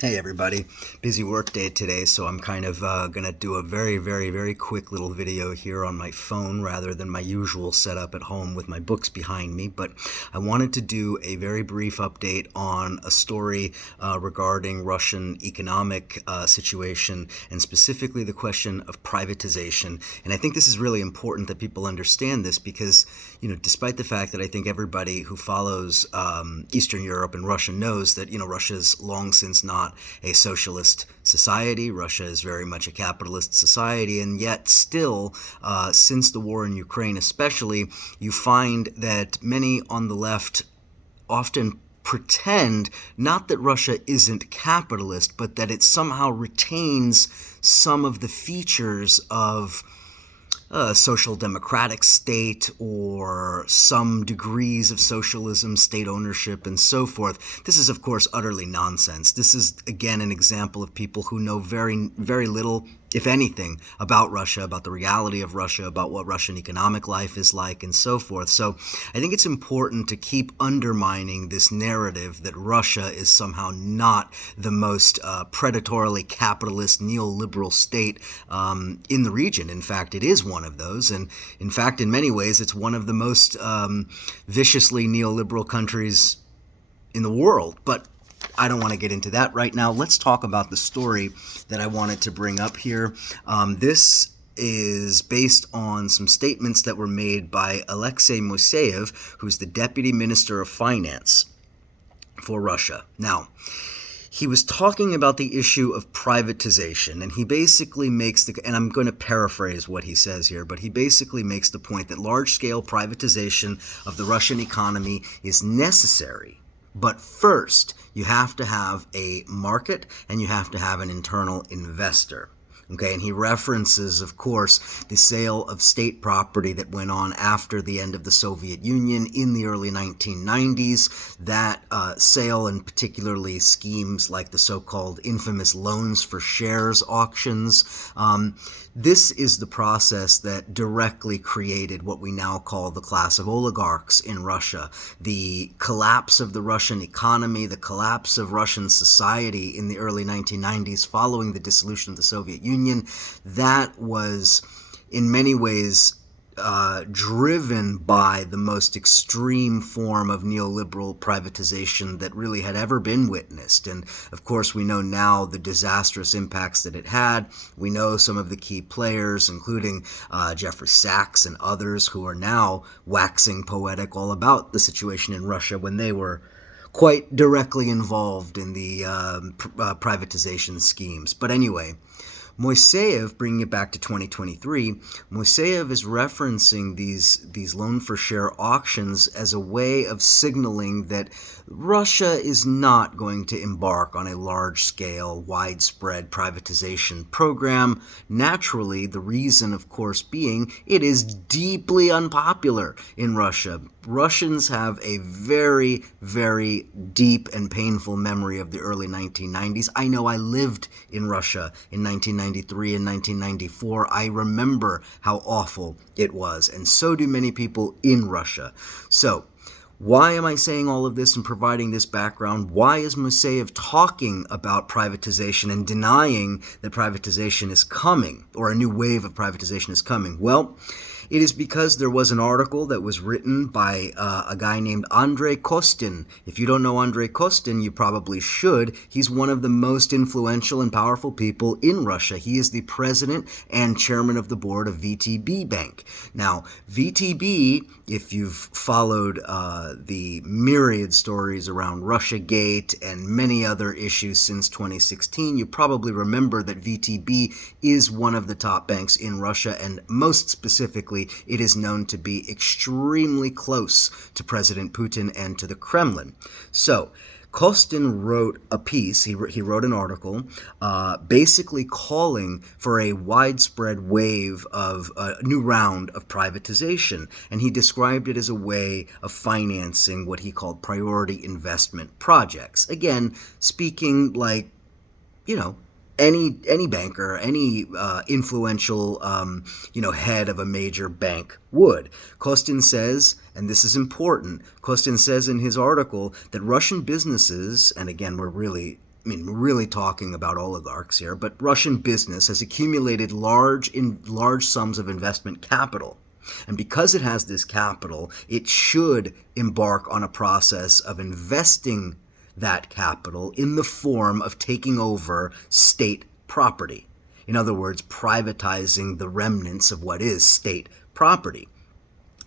Hey everybody, busy work day today, so I'm kind of going to do a very quick little video here on my phone rather than my usual setup at home with my books behind me. But I wanted to do a very brief update on a story regarding Russian economic situation and specifically the question of privatization. And I think this is really important that people understand this because, despite the fact that I think everybody who follows Eastern Europe and Russia knows that, Russia's long since not a socialist society. Russia is very much a capitalist society, and yet still, since the war in Ukraine especially, you find that many on the left often pretend not that Russia isn't capitalist, but that it somehow retains some of the features of a social democratic state or some degrees of socialism, state ownership, and so forth. This is, of course, utterly nonsense. This is, again, an example of people who know very little, if anything, about Russia, about the reality of Russia, about what Russian economic life is like, and so forth. So I think it's important to keep undermining this narrative that Russia is somehow not the most predatorily capitalist neoliberal state in the region. In fact, it is one of those. And in fact, in many ways, it's one of the most viciously neoliberal countries in the world. But I don't want to get into that right now. Let's talk about the story that I wanted to bring up here. This is based on some statements that were made by Alexei Moiseev, who's the Deputy Minister of Finance for Russia. Now, he was talking about the issue of privatization, and he basically makes and I'm going to paraphrase what he says here, but he basically makes the point that large-scale privatization of the Russian economy is necessary. But first, you have to have a market and you have to have an internal investor. Okay, and he references, of course, the sale of state property that went on after the end of the Soviet Union in the early 1990s. That sale, and particularly schemes like the so-called infamous loans for shares auctions, this is the process that directly created what we now call the class of oligarchs in Russia. The collapse of the Russian economy, the collapse of Russian society in the early 1990s following the dissolution of the Soviet Union, that was in many ways driven by the most extreme form of neoliberal privatization that really had ever been witnessed. And of course, we know now the disastrous impacts that it had. We know some of the key players, including Jeffrey Sachs and others who are now waxing poetic all about the situation in Russia when they were quite directly involved in the privatization schemes. But anyway, Moiseev, bringing it back to 2023, Moiseev is referencing these loan for share auctions as a way of signaling that Russia is not going to embark on a large-scale, widespread privatization program. Naturally, the reason, of course, being it is deeply unpopular in Russia. Russians have a very deep and painful memory of the early 1990s. I know I lived in Russia in 1993 and 1994. I remember how awful it was, and so do many people in Russia. So, why am I saying all of this and providing this background? Why is Moiseev talking about privatization and denying that privatization is coming, or a new wave of privatization is coming? Well, it is because there was an article that was written by a guy named Andrei Kostin. If you don't know Andrei Kostin, you probably should. He's one of the most influential and powerful people in Russia. He is the president and chairman of the board of VTB Bank. Now, VTB, if you've followed the myriad stories around Russiagate and many other issues since 2016, you probably remember that VTB is one of the top banks in Russia, and most specifically, it is known to be extremely close to President Putin and to the Kremlin. So, Kostin wrote a piece, he wrote an article, basically calling for a widespread wave of a new round of privatization, and he described it as a way of financing what he called priority investment projects. Again, speaking like, any banker, any influential, head of a major bank would. Kostin says, and this is important, Kostin says in his article that Russian businesses, and again, we're really mean, we're really talking about oligarchs here, but Russian business has accumulated large sums of investment capital. And because it has this capital, it should embark on a process of investing that capital in the form of taking over state property. In other words, privatizing the remnants of what is state property.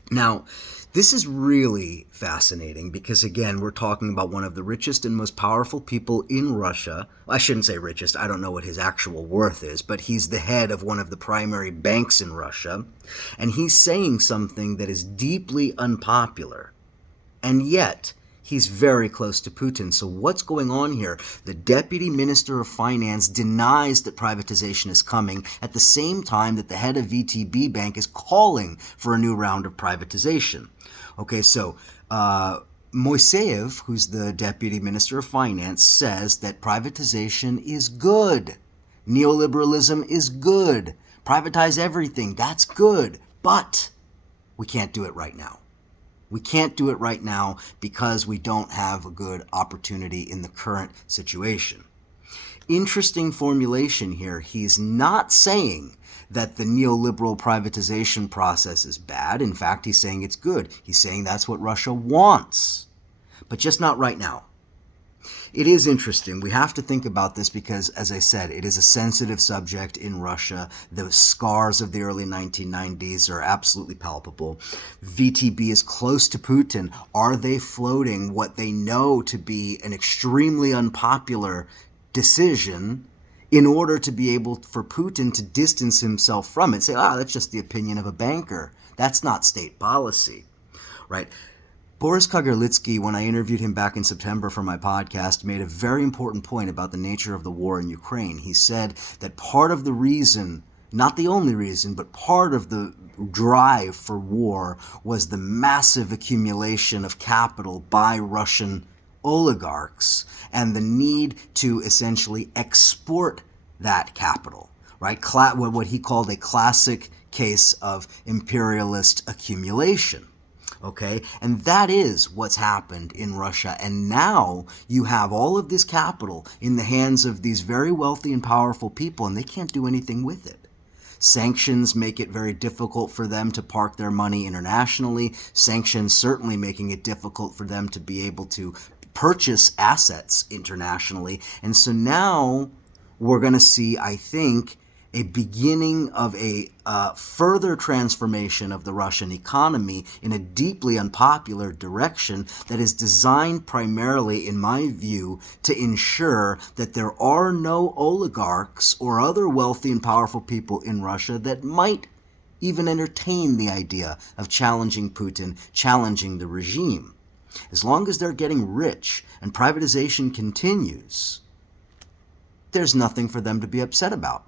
Now, this is really fascinating because, again, we're talking about one of the richest and most powerful people in Russia. Well, I shouldn't say richest. I don't know what his actual worth is, but he's the head of one of the primary banks in Russia. And he's saying something that is deeply unpopular. And yet, he's very close to Putin. So what's going on here? The Deputy Minister of Finance denies that privatization is coming at the same time that the head of VTB Bank is calling for a new round of privatization. Okay, so Moiseyev, who's the Deputy Minister of Finance, says that privatization is good. Neoliberalism is good. Privatize everything, that's good. But we can't do it right now. We can't do it right now because we don't have a good opportunity in the current situation. Interesting formulation here. He's not saying that the neoliberal privatization process is bad. In fact, he's saying it's good. He's saying that's what Russia wants, but just not right now. It is interesting. We have to think about this because, as I said, it is a sensitive subject in Russia. The scars of the early 1990s are absolutely palpable. VTB is close to Putin. Are they floating what they know to be an extremely unpopular decision in order to be able for Putin to distance himself from it? Say, that's just the opinion of a banker. That's not state policy, right? Boris Kagarlitsky, when I interviewed him back in September for my podcast, made a very important point about the nature of the war in Ukraine. He said that part of the reason, not the only reason, but part of the drive for war was the massive accumulation of capital by Russian oligarchs and the need to essentially export that capital, right? What he called a classic case of imperialist accumulation. Okay, and that is what's happened in Russia. And now you have all of this capital in the hands of these very wealthy and powerful people, and they can't do anything with it. Sanctions make it very difficult for them to park their money internationally. Sanctions certainly making it difficult for them to be able to purchase assets internationally. And so now we're going to see, I think, a beginning of a further transformation of the Russian economy in a deeply unpopular direction that is designed primarily, in my view, to ensure that there are no oligarchs or other wealthy and powerful people in Russia that might even entertain the idea of challenging Putin, challenging the regime. As long as they're getting rich and privatization continues, there's nothing for them to be upset about.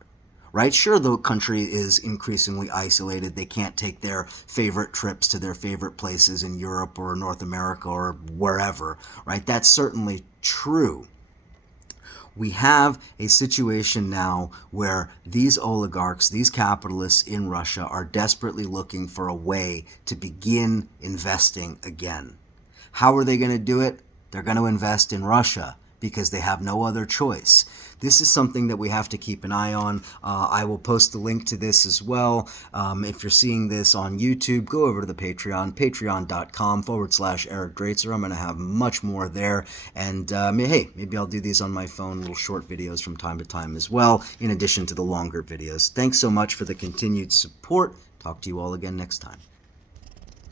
Right? Sure, the country is increasingly isolated. They can't take their favorite trips to their favorite places in Europe or North America or wherever, right? That's certainly true. We have a situation now where these oligarchs, these capitalists in Russia are desperately looking for a way to begin investing again. How are they going to do it? They're going to invest in Russia because they have no other choice. This is something that we have to keep an eye on. I will post the link to this as well. If you're seeing this on YouTube, go over to the Patreon, patreon.com/Eric Draitser. I'm going to have much more there. And hey, maybe I'll do these on my phone, little short videos from time to time as well, in addition to the longer videos. Thanks so much for the continued support. Talk to you all again next time.